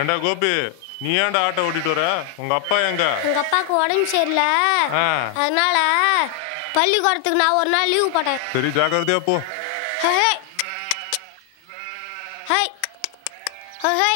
ஏண்டா கோபி, நீ ஏன்டா ஆட்டோ ஓட்டிட்டு வர? உங்க அப்பா எங்க? உங்க அப்பாவுக்கு உடம்பு சரியில்லை, அதனால பள்ளிக்கூடத்துக்கு நான் ஒரு நாள் லீவு போட்டேன். சரி, ஜாக்கிரதையா போ. ஹே ஹே ஹே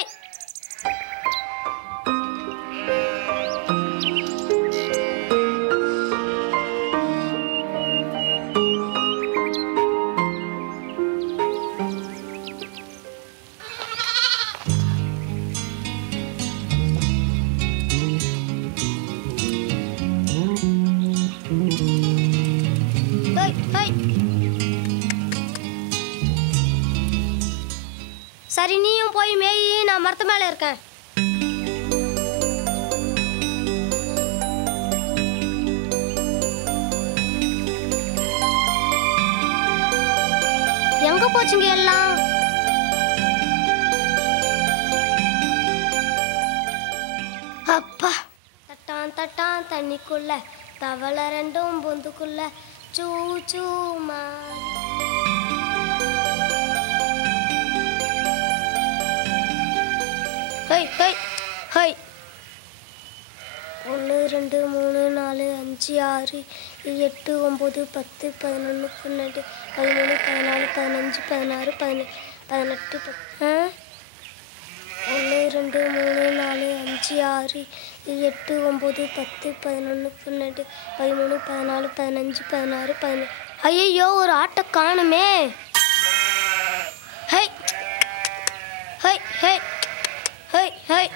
சரி, நீயும் போய் மேய், நான் மரத்து மேல இருக்கேன். எங்க போச்சுங்க எல்லாம்? அப்பா, தட்டான் தட்டான் தண்ணிக்குள்ள தவளை ரெண்டும் பொந்துக்குள்ள சூ சூமா. High high high 1 2 3 4 5 6 8 9 10 11 12 13 14 15 16 17 18 1 2 3 4 5 6 8 9 10 11 12 13 14 15 16 17. ஐயோ, ஒரு ஆட்டை காணுமே. High high high high high.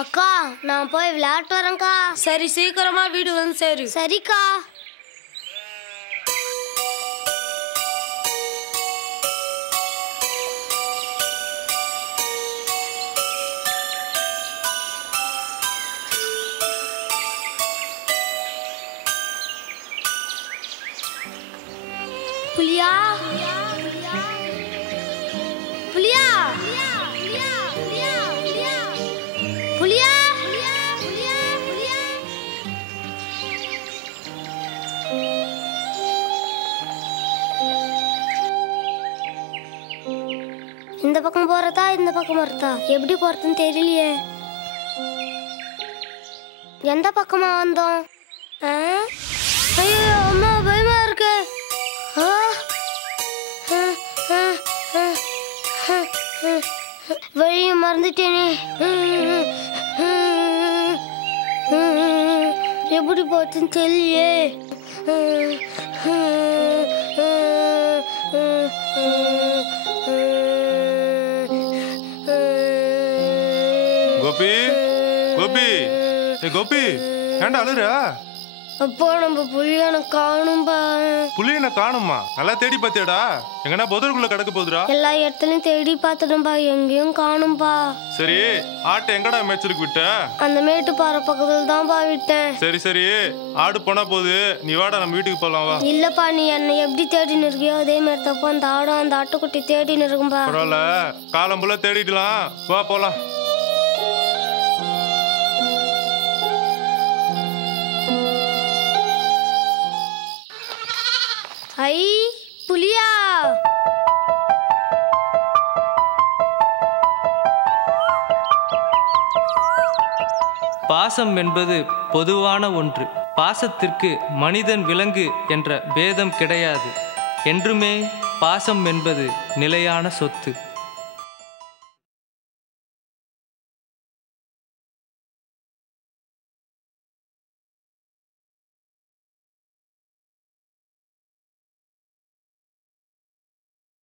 அக்கா, நான் போய் விளையாட்டு வரேன்க்கா. சரி, சீக்கிரமா வீடு வந்து சரி. சரிக்கா. புலியா புலியா புலியா. இந்த பக்கம் போறதா இந்த பக்கம் வரதா? எப்படி போறதுன்னு தெரியலையே. எந்த பக்கமா வந்தோம்? ஐயோ அம்மா, பயமா இருக்கு. வழியை மறந்துட்டேனே. எப்படி போச்சுன்னு தெரியலையே. கோபி கோபி, கோபி, ஏன்டா அழுற? அப்போ நம்ம புலியான காணும்பா. புலியனை காணுமா? நல்லா தேடி பார்த்தியாடா? எங்கன்னா புதருக்குள்ள கிடக்க போகுதுடா. எல்லா இடத்துலயும் தேடி பார்த்துடும்பா, எங்கேயும் காணும்பா. சரி, ஆட்டை எங்கடா மேய்ச்சலுக்கு விட்ட? அந்த மேட்டுப்பாறை பக்கத்துல தான்ப்பா விட்டேன். சரி சரி, ஆடு போனா போகுது, நீ வாடா நம்ம வீட்டுக்கு போலாம் வா. இல்லப்பா, நீ என்னை எப்படி தேடின்னு இருக்கியோ அதே மாதிரி தப்பா அந்த ஆடும் அந்த ஆட்டுக்குட்டி தேடின்னு இருக்கும்பா. பரவாயில்ல, காலம் போல தேடிடலாம், வா போலாம். ஐ புலியா, பாசம் என்பது பொதுவான ஒன்று. பாசத்திற்கு மனிதன் விலங்கு என்ற பேதம் கிடையாது. என்றுமே பாசம் என்பது நிலையான சொத்து.